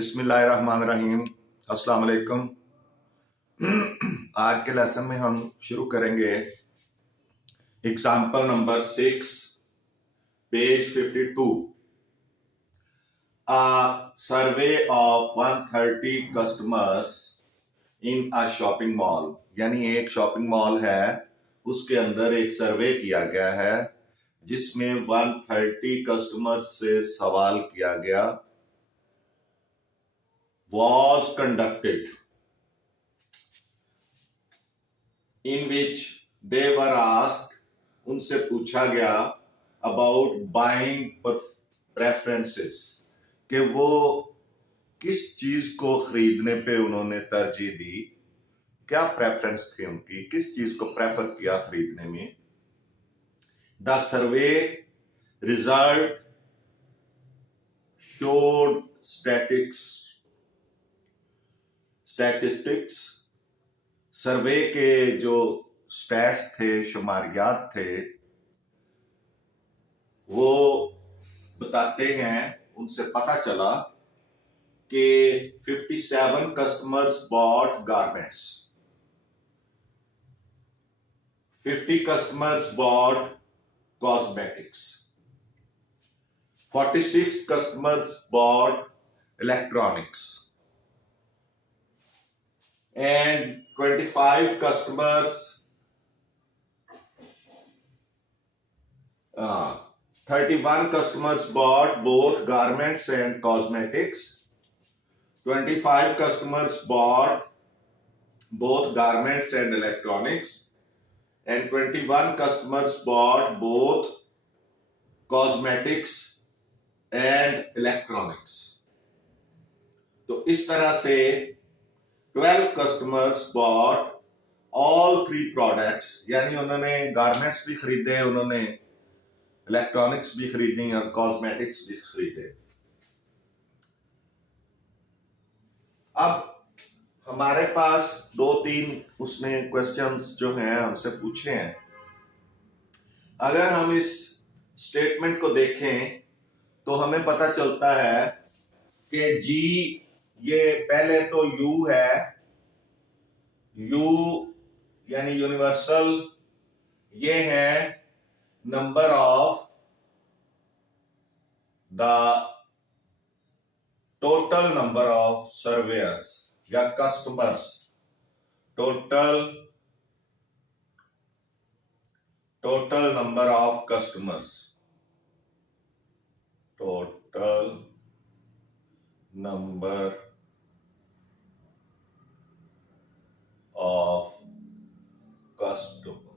बिस्मिल्लाहिर्रहमानिर्रहीम। अस्सलाम वालेकुम। आज के लेसन में हम शुरू करेंगे example number 6, page 52। A survey of 130 customers in a shopping mall, यानी एक शॉपिंग मॉल है, उसके अंदर एक सर्वे किया गया है जिसमें 130 कस्टमर्स से सवाल किया गया। Was conducted in which they were asked, उनसे पूछा गया about buying preferences, कि वो किस चीज को खरीदने पे उन्होंने तरजीह दी, क्या प्रेफरेंस थी उनकी, किस चीज को प्रेफर किया खरीदने में। The survey result showed statistics, survey के जो स्टैट्स थे, शुमारियात थे, वो बताते हैं, उनसे पता चला कि 57 customers bought garments, 50 customers bought cosmetics, 46 customers bought electronics, and 25 customers, 31 customers bought both garments and cosmetics, 25 customers bought both garments and electronics, and 21 customers bought both cosmetics and electronics। तो इस तरह से 12 customers bought all 3 products, यानी उन्होंने garments भी खरीदे, उन्होंने electronics भी खरीदी और कॉस्मेटिक्स भी खरीदे। अब हमारे पास 2-3 उसने क्वेश्चंस जो हैं हमसे पूछे हैं। अगर हम इस स्टेटमेंट को देखें तो हमें पता चलता है कि जी, ये पहले तो यू है, यू यानी यूनिवर्सल, ये है number of the total number of surveyors या customers, total number of customers, total number of customers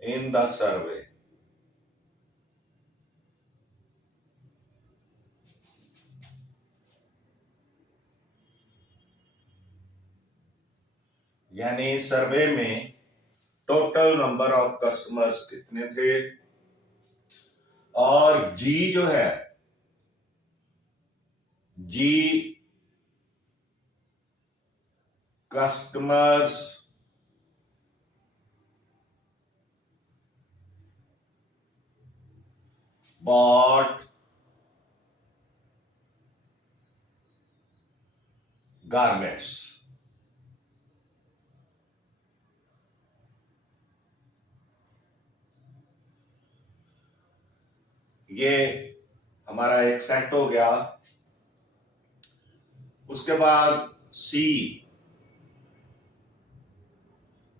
in the survey। यानी सर्वे में टोटल नंबर ऑफ कस्टमर्स कितने थे, और जी जो है, जी कस्टमर्स bought garments। ये हमारा एक सेट हो गया। उसके बाद सी,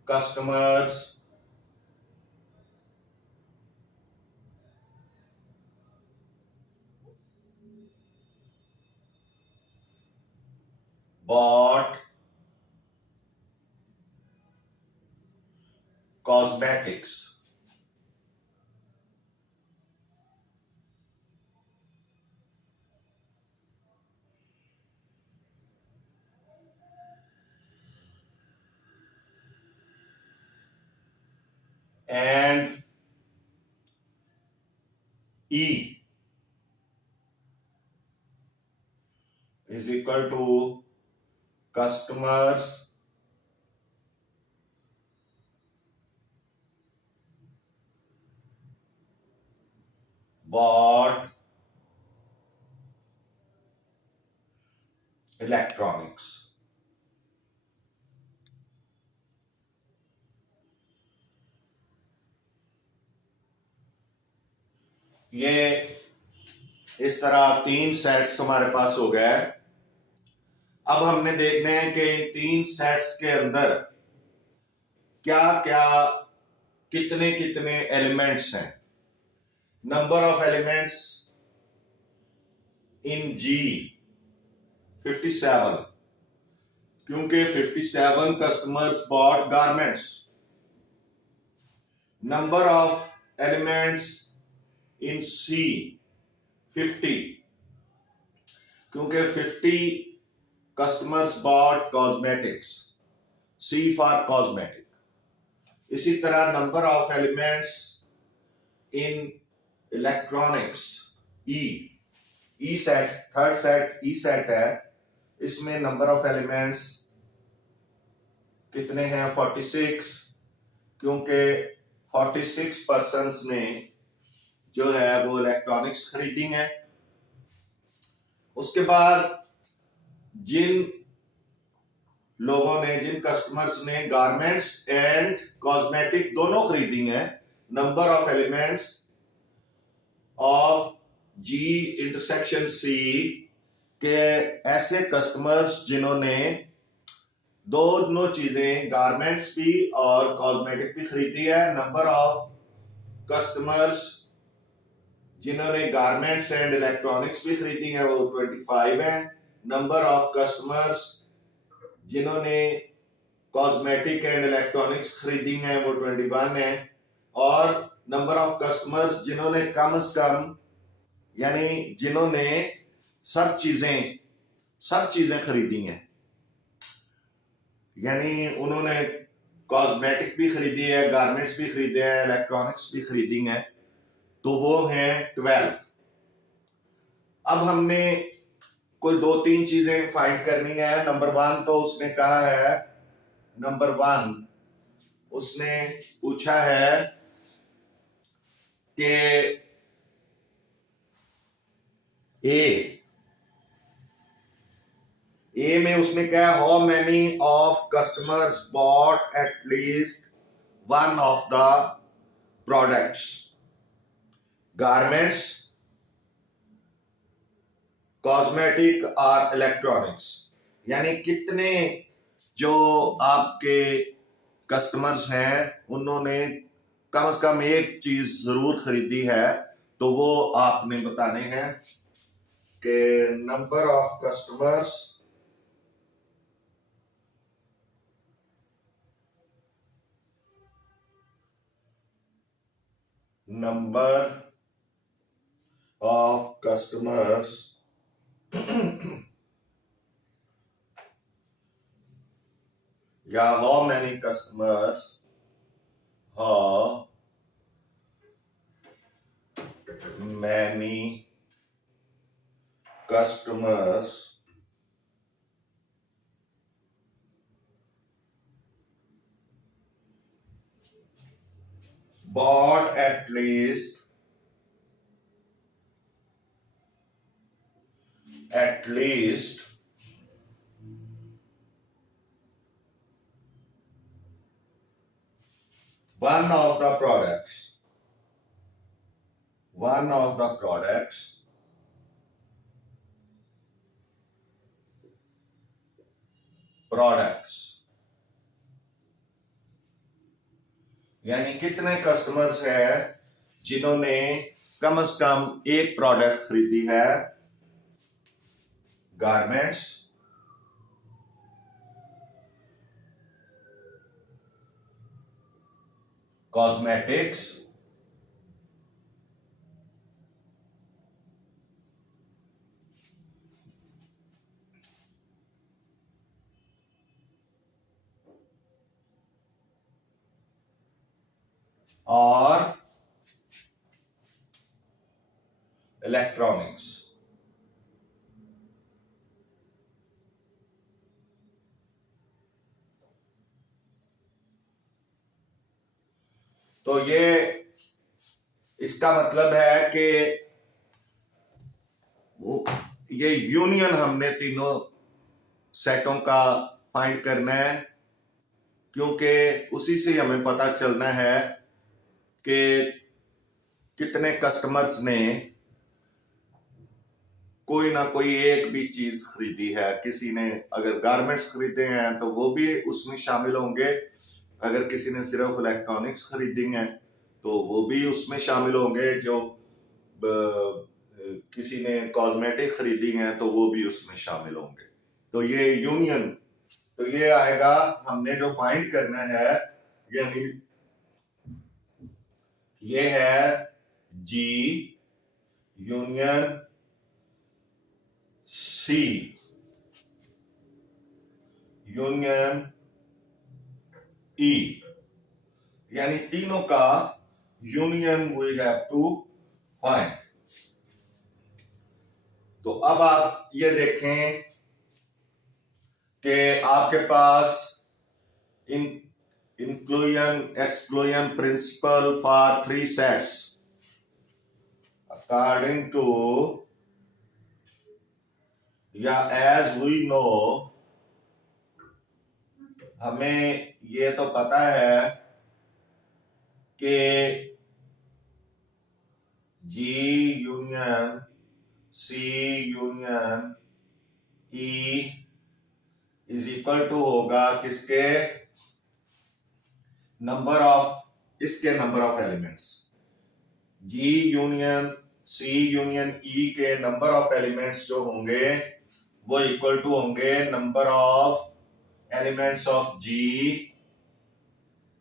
customers bought cosmetics। and E is equal to customers bought electronics. ये इस तरह 3 सेट्स हमारे पास हो गए। अब हमने देखने हैं कि इन 3 सेट्स के अंदर क्या क्या कितने कितने एलिमेंट्स हैं। Number of elements in G 57, क्योंकि 57 customers bought garments. Number of elements in C 50, क्योंकि 50 customers bought cosmetics, C for cosmetic. इसी तरह number of elements in electronics E set, third set E set है, इसमें number of elements कितने हैं 46, क्योंकि 46 persons ने जो है वो इलेक्ट्रॉनिक्स खरीदी हैं। उसके बाद जिन लोगों ने, जिन कस्टमर्स ने गारमेंट्स एंड कॉस्मेटिक दोनों खरीदी हैं, number of elements of G intersection C के ऐसे कस्टमर्स जिन्होंने दोनों चीजें गारमेंट्स भी और कॉस्मेटिक भी खरीदी है। नंबर ऑफ कस्टमर्स जिन्होंने गारमेंट्स एंड इलेक्ट्रॉनिक्स भी खरीदी है वो 25 है। नंबर ऑफ कस्टमर्स जिन्होंने कॉस्मेटिक एंड इलेक्ट्रॉनिक्स खरीदी हैं वो 21 है। और नंबर ऑफ कस्टमर्स जिन्होंने कम से कम, यानी जिन्होंने सब चीजें खरीदी हैं, यानी उन्होंने कॉस्मेटिक भी खरीदी है, गारमेंट्स भी खरीदे हैं, इलेक्ट्रॉनिक्स भी खरीदी हैं, तो वो हैं 12। अब हमने कोई 2-3 चीजें फाइंड करनी है। नंबर 1 तो उसने कहा है, नंबर 1 उसने पूछा है कि ए में उसने कहा how many of customers bought at least one of the products, garments, cosmetic और इलेक्ट्रॉनिक्स। यानी कितने जो आपके कस्टमर्स हैं उन्होंने कम से कम एक चीज जरूर खरीदी है, तो वो आपने बताने हैं कि नंबर ऑफ कस्टमर्स या how many customers bought at least one of the products यानी कितने कस्टमर्स हैं जिन्होंने कम से कम एक प्रोडक्ट खरीदी है, गारमेंट्स, कॉस्मेटिक्स और इलेक्ट्रॉनिक्स। तो ये इसका मतलब है कि ये यूनियन हमने तीनों सेटों का फाइंड करना है, क्योंकि उसी से हमें पता चलना है कि कितने कस्टमर्स ने कोई ना कोई एक भी चीज खरीदी है। किसी ने अगर गारमेंट्स खरीदे हैं तो वो भी उसमें शामिल होंगे, अगर किसी ने सिर्फ इलेक्ट्रॉनिक्स खरीदी हैं तो वो भी उसमें शामिल होंगे, जो किसी ने कॉस्मेटिक खरीदी हैं तो वो भी उसमें शामिल होंगे। तो ये यूनियन, तो ये आएगा, हमने जो फाइंड करना है, यानी ये है जी यूनियन सी यूनियन ई, यानी तीनों का union we have to find. तो अब आप ये देखें कि आपके पास inclusion exclusion principle for 3 sets according to, या as we know, हमें ये तो पता है कि G union C union E is equal to होगा किसके, नंबर ऑफ, इसके number of elements. G union C union E के नंबर ऑफ एलिमेंट्स जो होंगे वो इक्वल टू होंगे number of elements of G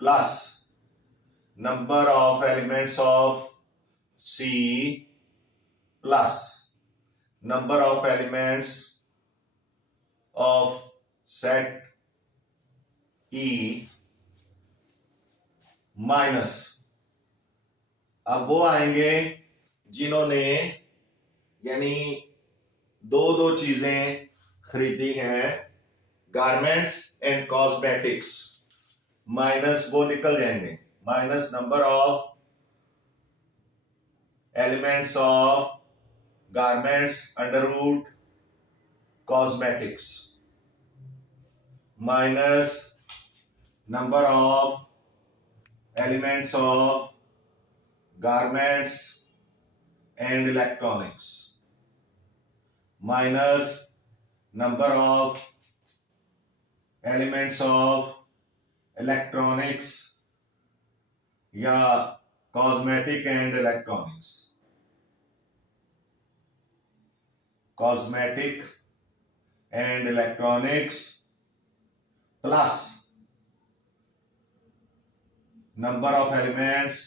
plus number of elements of C plus number of elements of set E minus, अब वो आएंगे जिन्होंने यानी दो दो चीजें खरीदी हैं, गारमेंट्स एंड कॉस्मेटिक्स, माइनस वो निकल जाएंगे, minus number of elements of garments under root cosmetics minus number of elements of garments and electronics minus number of elements of electronics या cosmetic and electronics, cosmetic and electronics plus number of elements,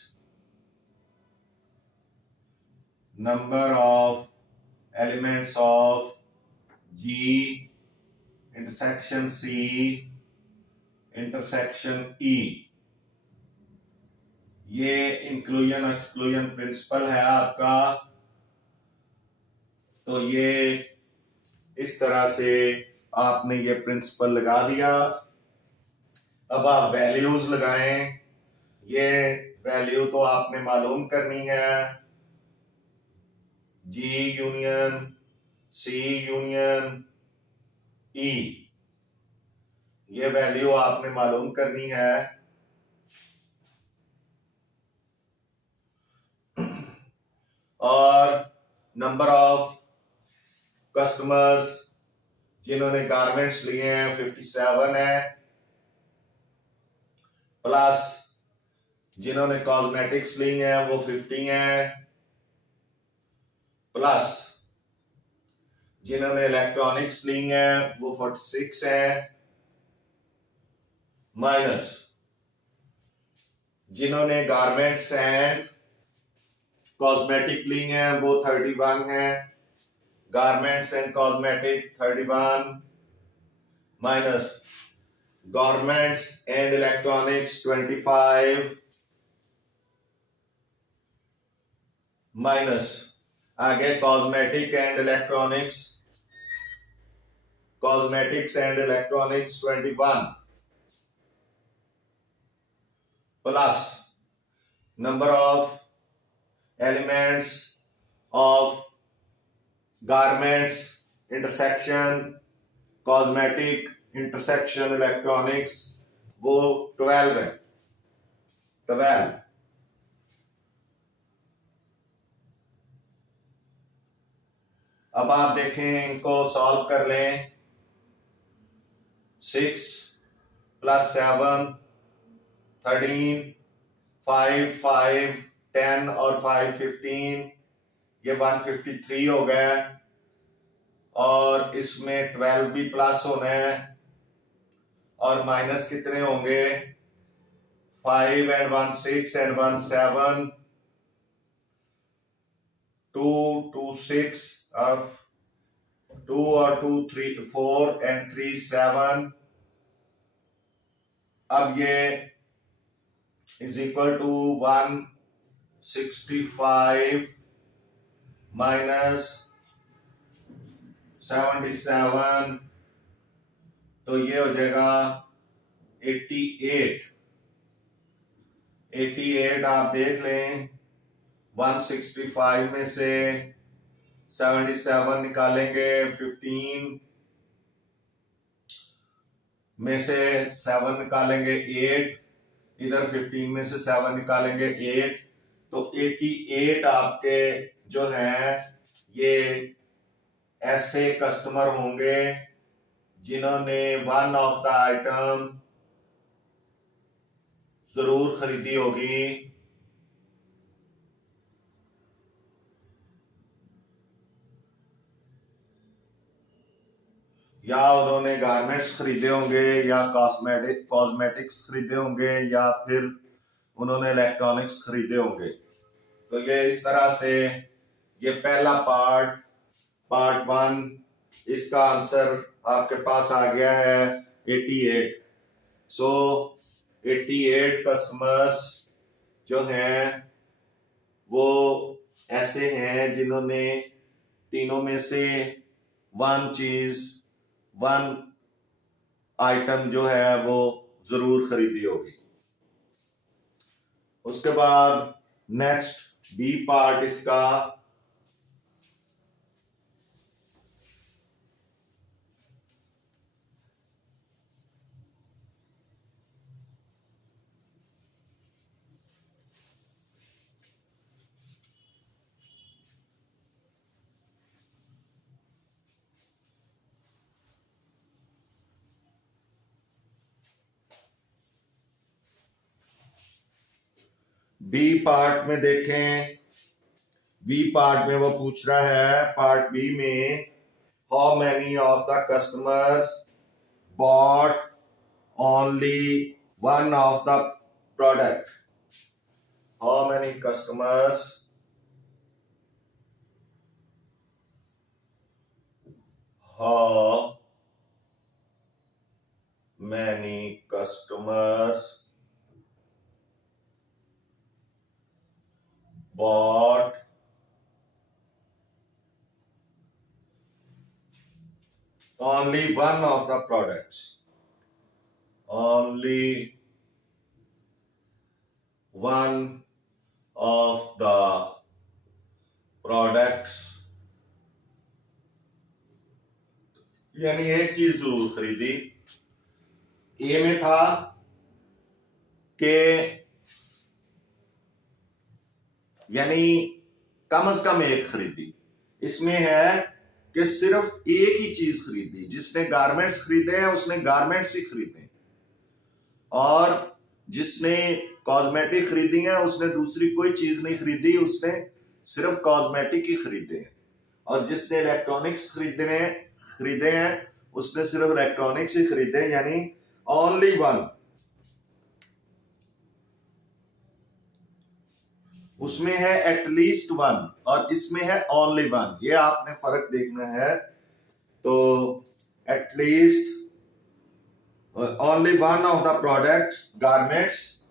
of G intersection C intersection E। ये inclusion exclusion principle है आपका। तो ये इस तरह से आपने ये प्रिंसिपल लगा दिया। अब आप वैल्यूज लगाएं। ये वैल्यू तो आपने मालूम करनी है, G union C union E, ये वैल्यू आपने मालूम करनी है। और नंबर ऑफ कस्टमर्स जिन्होंने गारमेंट्स लिए हैं 57 है, प्लस जिन्होंने कॉस्मेटिक्स ली हैं वो 50 है, प्लस जिन्होंने इलेक्ट्रॉनिक्स ली हैं वो 46 है, माइनस जिन्होंने गारमेंट्स एंड कॉस्मेटिक ली हैं वो 31 है, garments and cosmetic 31 minus garments and electronics 25 minus आगे cosmetics and electronics 21 plus number of elements of garments intersection, cosmetic intersection electronics, वो 12 है, 12। अब आप देखें, इनको सॉल्व कर लें। 6 + 7 13, 5 5 10 और 5 15, ये 153 हो गया। और इसमें 12 भी प्लस होना है, और माइनस कितने होंगे? 5 and 1 6 and 1 7, 2 2 6 of 2 और 2 3 4 and 3 7। अब ये इज इक्वल टू 165 माइनस 77, तो ये हो जाएगा 88। 88 आप देख लें, 165 में से 77 निकालेंगे, 15 में से 7 निकालेंगे 8, इधर 15 में से 7 निकालेंगे 8, तो 88 आपके जो है ये ऐसे कस्टमर होंगे जिन्होंने वन ऑफ द आइटम जरूर खरीदी होगी, या उन्होंने गारमेंट्स खरीदे होंगे, या कॉस्मेटिक्स खरीदे होंगे, या फिर उन्होंने इलेक्ट्रॉनिक्स खरीदे होंगे। तो ये इस तरह से ये पहला पार्ट 1, इसका आंसर आपके पास आ गया है 88। सो 88 कस्टमर्स जो हैं वो ऐसे हैं जिन्होंने तीनों में से वन आइटम जो है वो जरूर खरीदी होगी। उसके बाद नेक्स्ट बी पार्ट इसका, बी पार्ट में देखें, बी पार्ट में वो पूछ रहा है, पार्ट बी में, how many of the customers bought only one of the product. How many customers how many customers bought only one of the products, only one of the products, यानी एक चीज जरूर खरीदी। ए में था कि यानी कम से कम एक खरीदी, इसमें है कि सिर्फ एक ही चीज खरीदी। जिसने गारमेंट्स खरीदे हैं उसने गारमेंट्स ही खरीदे, और जिसने कॉस्मेटिक खरीदी है उसने दूसरी कोई चीज नहीं खरीदी, उसने सिर्फ कॉस्मेटिक ही खरीदे हैं। और जिसने इलेक्ट्रॉनिक्स खरीदे हैं उसने सिर्फ इलेक्ट्रॉनिक्स ही खरीदे, यानी ओनली वन। उसमें है एटलीस्ट वन और इसमें है ओनली वन, ये आपने फर्क देखना है। तो at least only one of the product garments,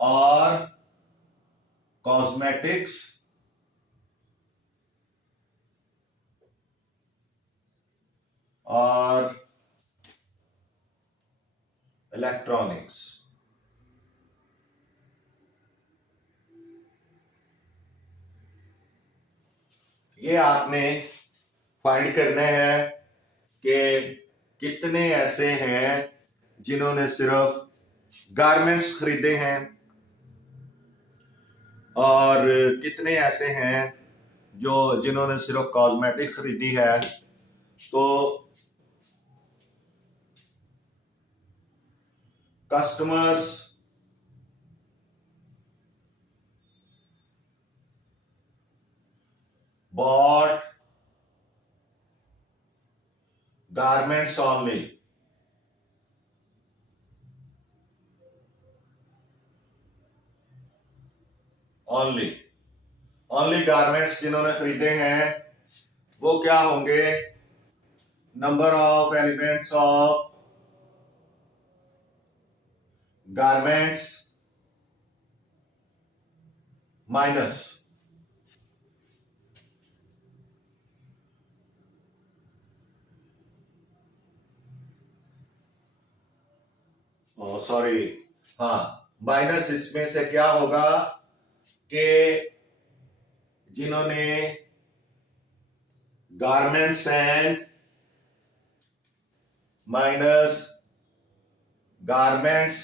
और कॉस्मेटिक्स, और इलेक्ट्रॉनिक्स। ये आपने फाइंड करना है कि कितने ऐसे हैं जिन्होंने सिर्फ गारमेंट्स खरीदे हैं और कितने ऐसे हैं जिन्होंने सिर्फ कॉस्मेटिक खरीदी है। तो customers bought garments only. Only garments जिन्होंने खरीदे हैं वो क्या होंगे? Number of elements of garments minus sorry, हाँ, माइनस इसमें से क्या होगा कि जिन्होंने garments and minus garments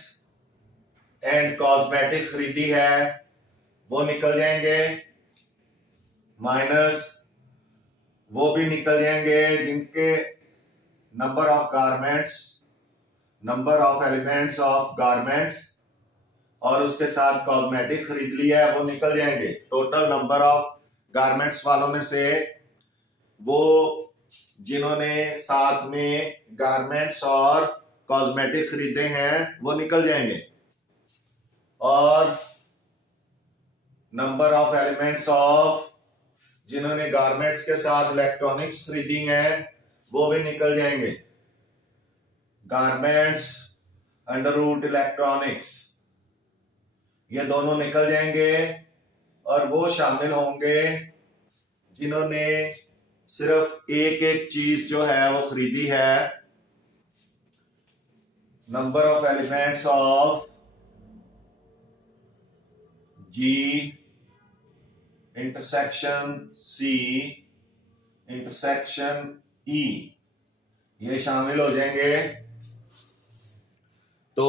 and cosmetic खरीदी है वो निकल जाएंगे, माइनस वो भी निकल जाएंगे जिनके number of garments, number of elements of garments और उसके साथ कॉस्मेटिक खरीद लिया है वो निकल जाएंगे। टोटल नंबर ऑफ गारमेंट्स वालों में से वो जिन्होंने साथ में गारमेंट्स और कॉस्मेटिक खरीदे हैं वो निकल जाएंगे और नंबर ऑफ एलिमेंट्स ऑफ जिन्होंने गारमेंट्स के साथ इलेक्ट्रॉनिक्स खरीदी हैं वो भी निकल जाएंगे। गारमेंट्स अंडर रूट इलेक्ट्रॉनिक्स ये दोनों निकल जाएंगे और वो शामिल होंगे जिन्होंने सिर्फ एक एक चीज जो है वो खरीदी है। Number of elements of G intersection C intersection E ये शामिल हो जाएंगे। तो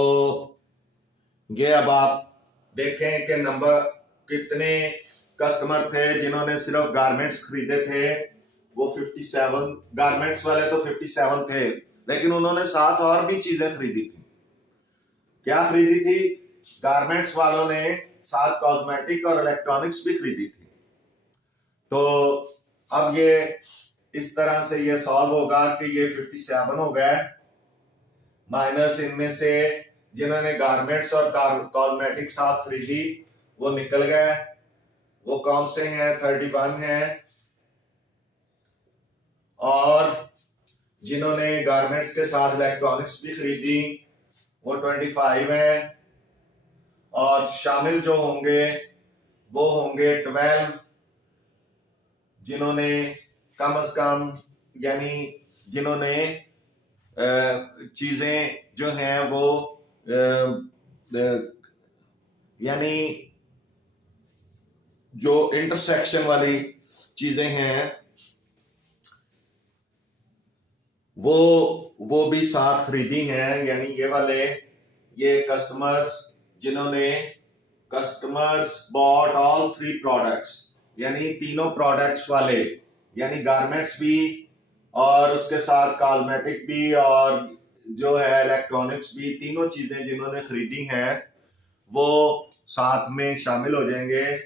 ये अब आप देखें कि नंबर कितने कस्टमर थे जिन्होंने सिर्फ गारमेंट्स खरीदे थे, वो 57 गारमेंट्स वाले तो 57 थे, लेकिन उन्होंने साथ और भी चीजें खरीदी थी। क्या खरीदी थी? गारमेंट्स वालों ने साथ कॉस्मेटिक और इलेक्ट्रॉनिक्स भी खरीदी थी। तो अब ये इस तरह से ये सॉल्व होगा कि ये 57 हो गए माइनस इनमें से जिन्होंने गारमेंट्स और कॉस्मेटिक साथ खरीदी वो निकल गए। वो कौन से हैं? 31 हैं। और जिन्होंने गारमेंट्स के साथ इलेक्ट्रॉनिक्स भी खरीदी वो 25 हैं। और शामिल जो होंगे वो होंगे 12 जिन्होंने कम से कम यानी जिन्होंने चीजें जो हैं वो यानी जो इंटरसेक्शन वाली चीजें हैं वो भी साथ खरीदी हैं। यानी ये वाले ये कस्टमर्स जिन्होंने कस्टमर्स बॉट ऑल 3 प्रोडक्ट्स यानी तीनों प्रोडक्ट्स वाले यानी गारमेंट्स भी और उसके साथ कॉस्मेटिक भी और जो है इलेक्ट्रॉनिक्स भी, तीनों चीजें जिन्होंने खरीदी हैं वो साथ में शामिल हो जाएंगे।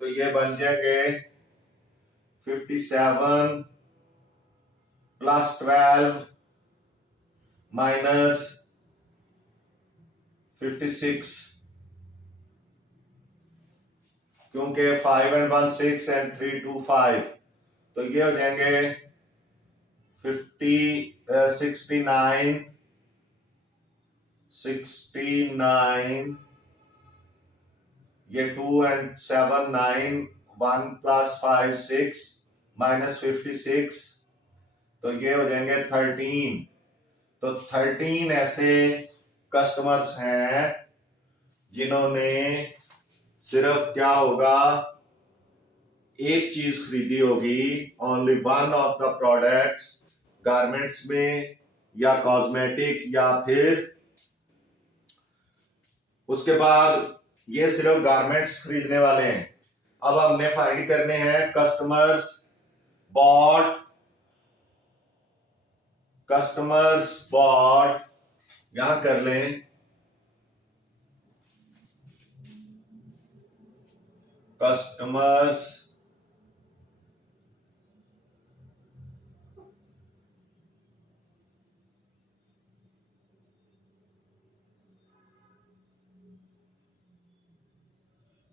तो ये बन जाएंगे 57 प्लस 12 माइनस 56 क्योंकि 5 and 1 6 and 3 2 5 तो ये हो जाएंगे 69 ये 2 and 7 9 1 plus 5 6 minus 56 तो ये हो जाएंगे 13। तो 13 ऐसे कस्टमर्स हैं जिन्होंने सिर्फ क्या होगा एक चीज खरीदी होगी, only one of the products, garments में या कॉस्मेटिक या फिर उसके बाद ये सिर्फ गारमेंट्स खरीदने वाले हैं। अब हमने फाइंड करने हैं कस्टमर्स बॉट, यहां कर लें कस्टमर्स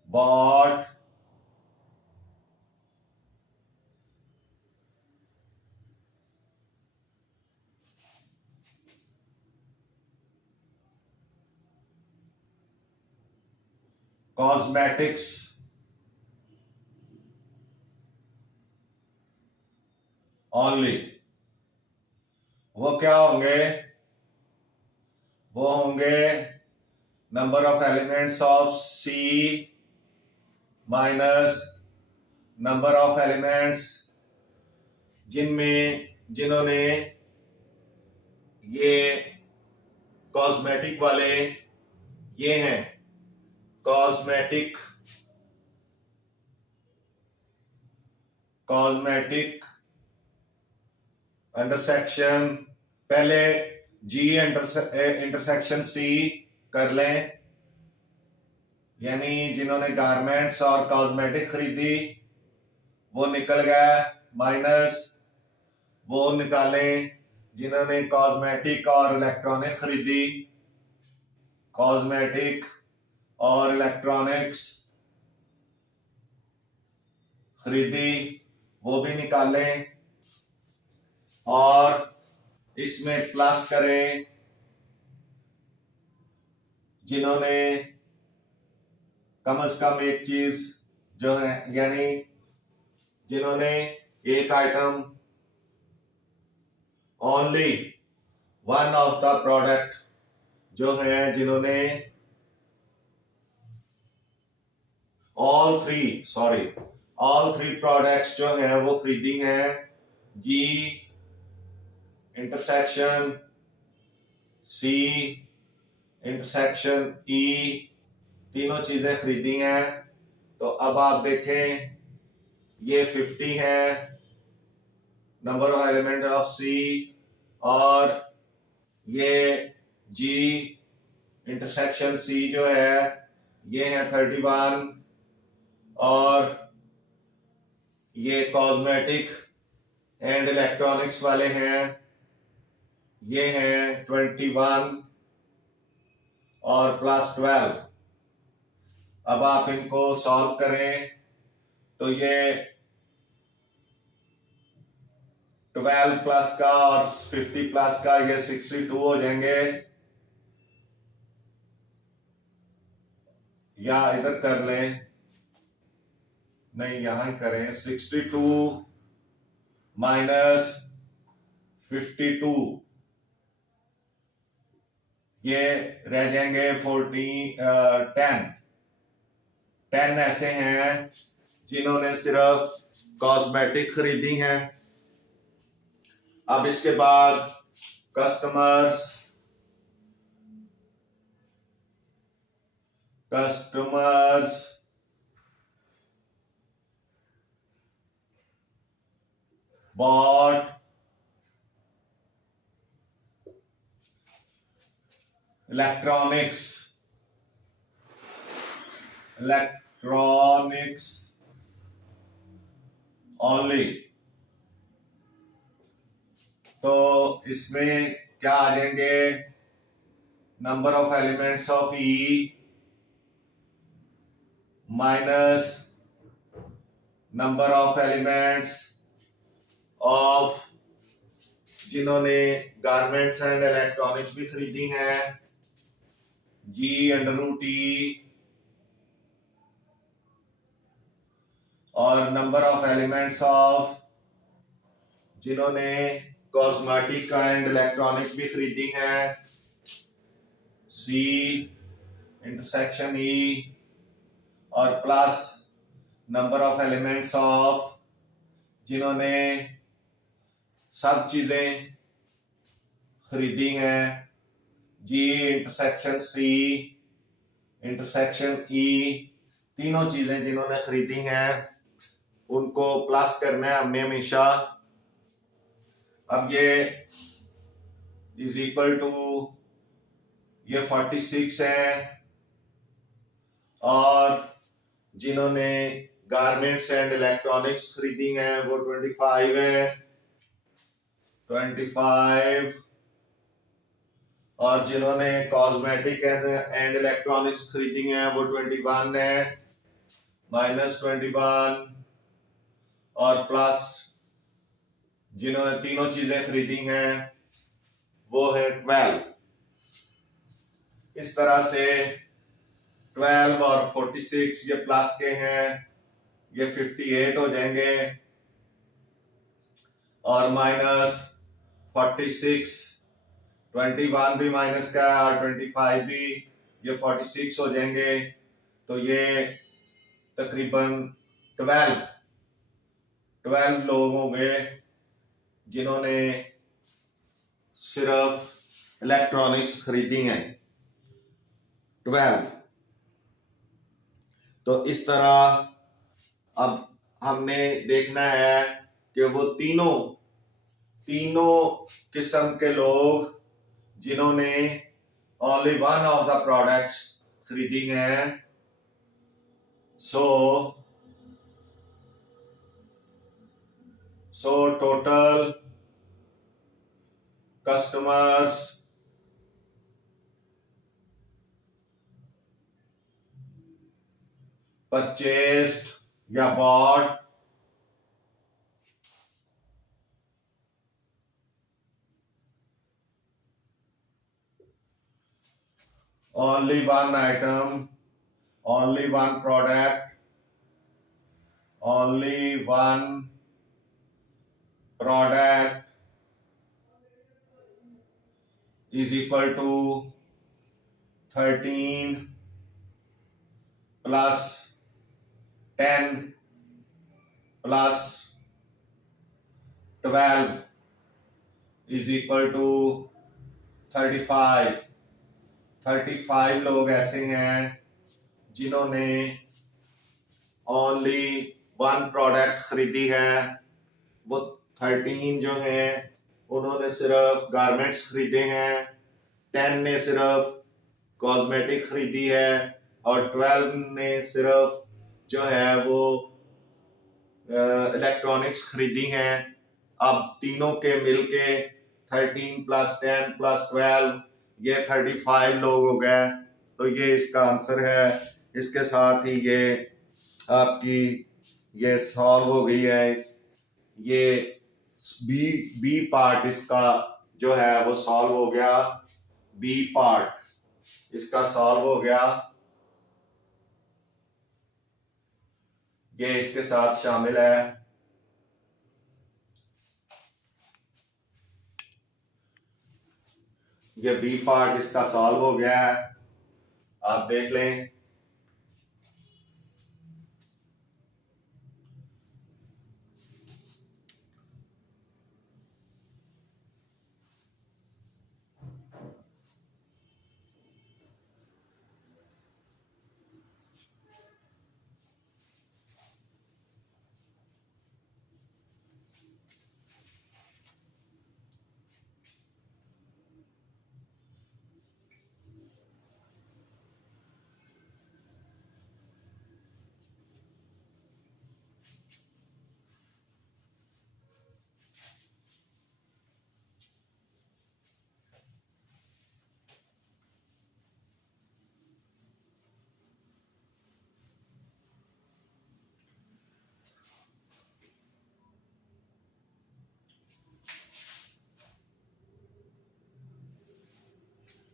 बॉट कॉस्मेटिक्स ओनली। वो क्या होंगे? वो होंगे number of elements of C minus number of elements जिन्होंने ये कॉस्मेटिक वाले ये हैं कॉस्मेटिक इंटरसेक्शन, पहले जी इंटरसेक्शन सी कर लें, यानी जिन्होंने गारमेंट्स और कॉस्मेटिक खरीदी वो निकल गया, माइनस वो निकालें जिन्होंने कॉस्मेटिक और इलेक्ट्रॉनिक खरीदी, कॉस्मेटिक और इलेक्ट्रॉनिक्स खरीदी वो भी निकालें, और इसमें प्लस करें जिन्होंने कम से कम एक चीज जो है, यानी जिन्होंने एक item only one of the product जो है, जिन्होंने ऑल थ्री प्रोडक्ट्स जो है वो खरीदी हैं, जी इंटरसेक्शन सी इंटरसेक्शन ई, तीनों चीजें खरीदी हैं। तो अब आप देखें ये 50 है नंबर ऑफ एलिमेंट ऑफ सी, और ये जी इंटरसेक्शन सी जो है ये है 31, और ये कॉस्मेटिक एंड इलेक्ट्रॉनिक्स वाले हैं ये हैं 21 और प्लस 12। अब आप इनको सॉल्व करें तो ये 12 प्लस का और 50 प्लस का ये 62 हो जाएंगे, या इधर कर लें, नहीं यहां ही करें, 62 माइनस 52 ये रह जाएंगे 10 ऐसे हैं जिन्होंने सिर्फ कॉस्मेटिक खरीदी हैं। अब इसके बाद कस्टमर्स bought electronics only। तो इसमें क्या आ जाएंगे? Number of elements of E minus number of elements of जिन्होंने गारमेंट्स एंड इलेक्ट्रॉनिक्स भी खरीदी हैं, जी अंडर रूट ई, और नंबर ऑफ एलिमेंट्स ऑफ जिन्होंने कॉस्मेटिक एंड इलेक्ट्रॉनिक्स भी खरीदी हैं, सी इंटरसेक्शन ई, और plus number of elements of, जिन्होंने सब चीजें खरीदी हैं, जी इंटरसेक्शन सी इंटरसेक्शन ई, तीनों चीजें जिन्होंने खरीदी हैं उनको प्लस करना है हमने हमेशा। अब ये इज इक्वल टू, ये 46 है, और जिन्होंने गारमेंट्स एंड इलेक्ट्रॉनिक्स खरीदी हैं वो 25 है, 25, और जिन्होंने कॉस्मेटिक एंड इलेक्ट्रॉनिक्स खरीदी हैं वो 21 है, -21, और प्लस जिन्होंने तीनों चीजें खरीदी हैं वो है 12। इस तरह से 12 और 46 ये प्लस के हैं, ये 58 हो जाएंगे, और -46, 21 भी माइनस का है और 25 भी, ये 46 हो जाएंगे। तो ये तकरीबन 12 लोग होंगे जिन्होंने सिर्फ इलेक्ट्रॉनिक्स खरीदी हैं, 12। तो इस तरह अब हमने देखना है कि वो तीनों किस्म के लोग जिन्होंने only one of the products खरीदी हैं, सो टोटल कस्टमर्स परचेस्ड या bot only one item, only one product, only one product is equal to 13 plus 10 plus 12 is equal to 35। 35 लोग ऐसे हैं जिन्होंने ओनली वन प्रोडक्ट खरीदी है। वो 13 जो हैं उन्होंने सिर्फ गारमेंट्स खरीदे हैं, 10 ने सिर्फ कॉस्मेटिक खरीदी है, और 12 ने सिर्फ जो है वो इलेक्ट्रॉनिक्स खरीदी हैं। अब तीनों के मिलके 13 + 10 + 12 ये 35 लोग हो गए। तो ये इसका आंसर है। इसके साथ ही ये आपकी ये सॉल्व हो गई है। ये बी पार्ट इसका जो है वो सॉल्व हो गया, बी पार्ट इसका सॉल्व हो गया। ये इसके साथ शामिल है। ये बी पार्ट इसका सॉल्व हो गया है, आप देख लें।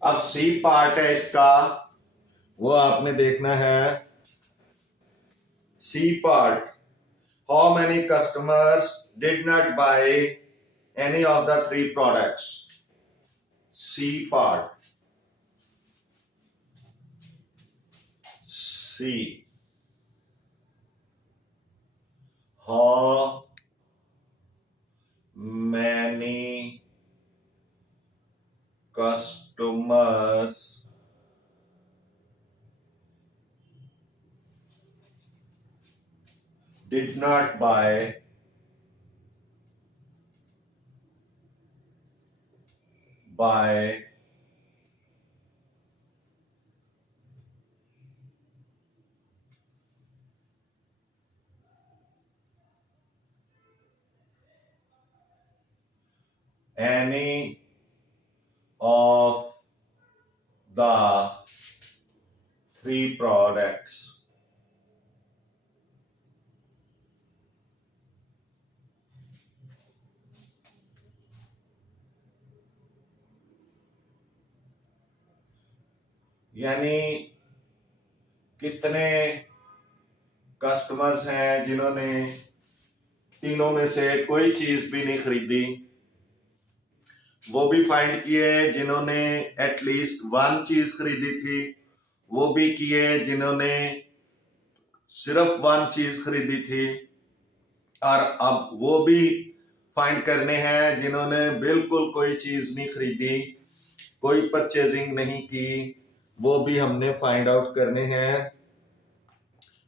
अब सी पार्ट है इसका, वो आपने देखना है। C part, how many customers did not buy any of the 3 products. C part, C how many customers did not buy any of the three products. यानी कितने कस्टमर्स हैं जिन्होंने तीनों में से कोई चीज भी नहीं खरीदी, वो भी फाइंड किए। जिन्होंने एटलीस्ट वन चीज खरीदी थी वो भी किए, जिन्होंने सिर्फ वन चीज खरीदी थी, और अब वो भी फाइंड करने हैं जिन्होंने बिल्कुल कोई चीज नहीं खरीदी, कोई परचेजिंग नहीं की, वो भी हमने फाइंड आउट करने हैं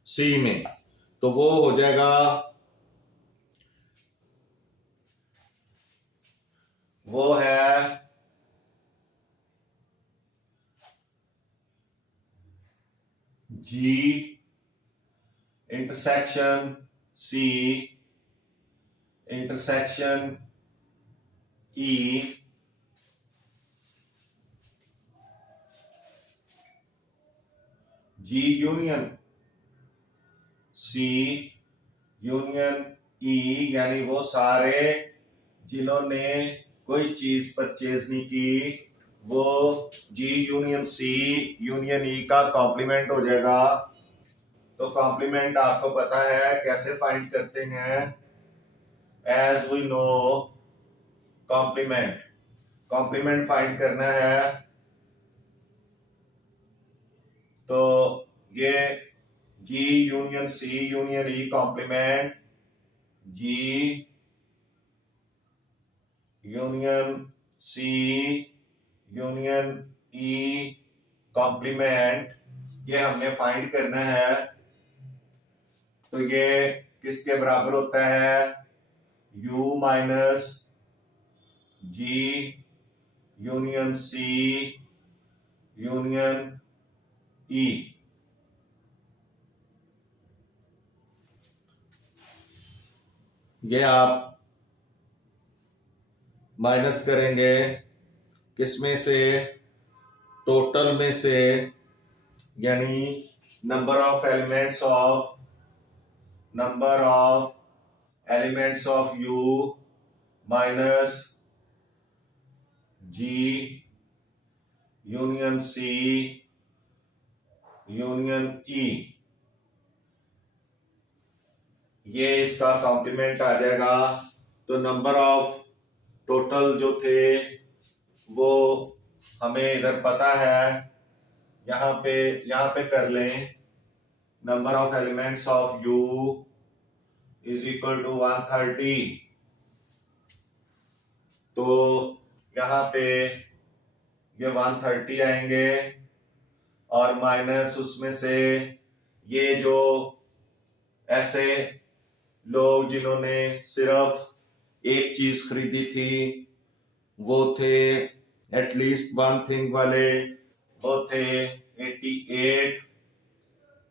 सी में। तो वो हो जाएगा, वो है G intersection C intersection E G union C union E, यानी वो सारे जिन्होंने कोई चीज परचेज नहीं की, वो जी यूनियन सी यूनियन ई का कॉम्प्लीमेंट हो जाएगा। तो कॉम्प्लीमेंट आपको पता है कैसे फाइंड करते हैं, as we know complement complement find करना है। तो ये G union C union E complement, G union C union E complement, ये हमने फाइंड करना है। तो ये किसके बराबर होता है, U minus G union C union E. ये आप माइनस करेंगे किसमें से, टोटल में से, यानी number of elements of U minus G union C union E, ये इसका कॉम्प्लीमेंट आ जाएगा। तो नंबर ऑफ टोटल जो थे वो हमें इधर पता है, यहाँ पे कर लें, number of elements of U is equal to 130। तो यहाँ पे ये 130 आएंगे, और माइनस उसमें से ये जो ऐसे लोग जिन्होंने सिर्फ एक चीज खरीदी थी, वो थे एटलीस्ट वन थिंग वाले, वो थे 88।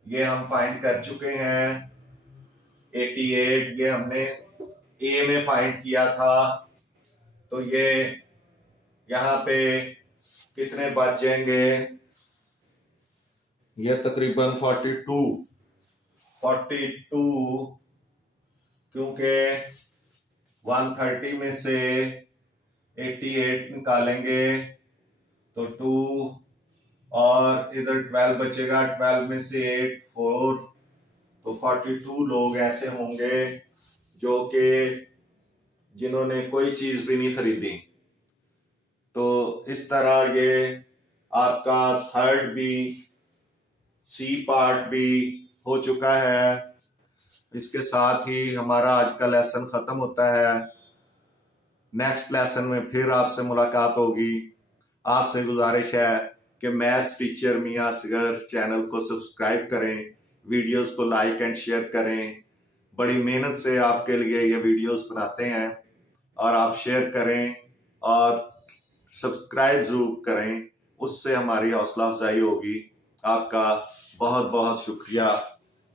ये हम फाइंड कर चुके हैं 88, ये हमने ए में फाइंड किया था। तो ये यहाँ पे कितने बच जाएंगे, ये तकरीबन 42, क्योंकि 130 में से 88 निकालेंगे तो 2, और इधर 12 बचेगा, 12 में से 8 4, तो 42 लोग ऐसे होंगे जो कि जिन्होंने कोई चीज भी नहीं खरीदी। तो इस तरह ये आपका थर्ड भी सी पार्ट भी हो चुका है। इसके साथ ही हमारा आज का लेसन ख़त्म होता है। नेक्स्ट लेसन में फिर आपसे मुलाकात होगी। आपसे गुजारिश है कि मैथ्स टीचर मियां असगर चैनल को सब्सक्राइब करें, वीडियोस को लाइक एंड शेयर करें। बड़ी मेहनत से आपके लिए ये वीडियोस बनाते हैं और आप शेयर करें और सब्सक्राइब ज़रूर करें, उससे हमारी हौसला अफजाई होगी। आपका बहुत बहुत शुक्रिया।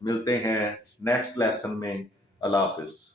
मिलते हैं नेक्स्ट लेसन में। अल्लाह हाफिज़।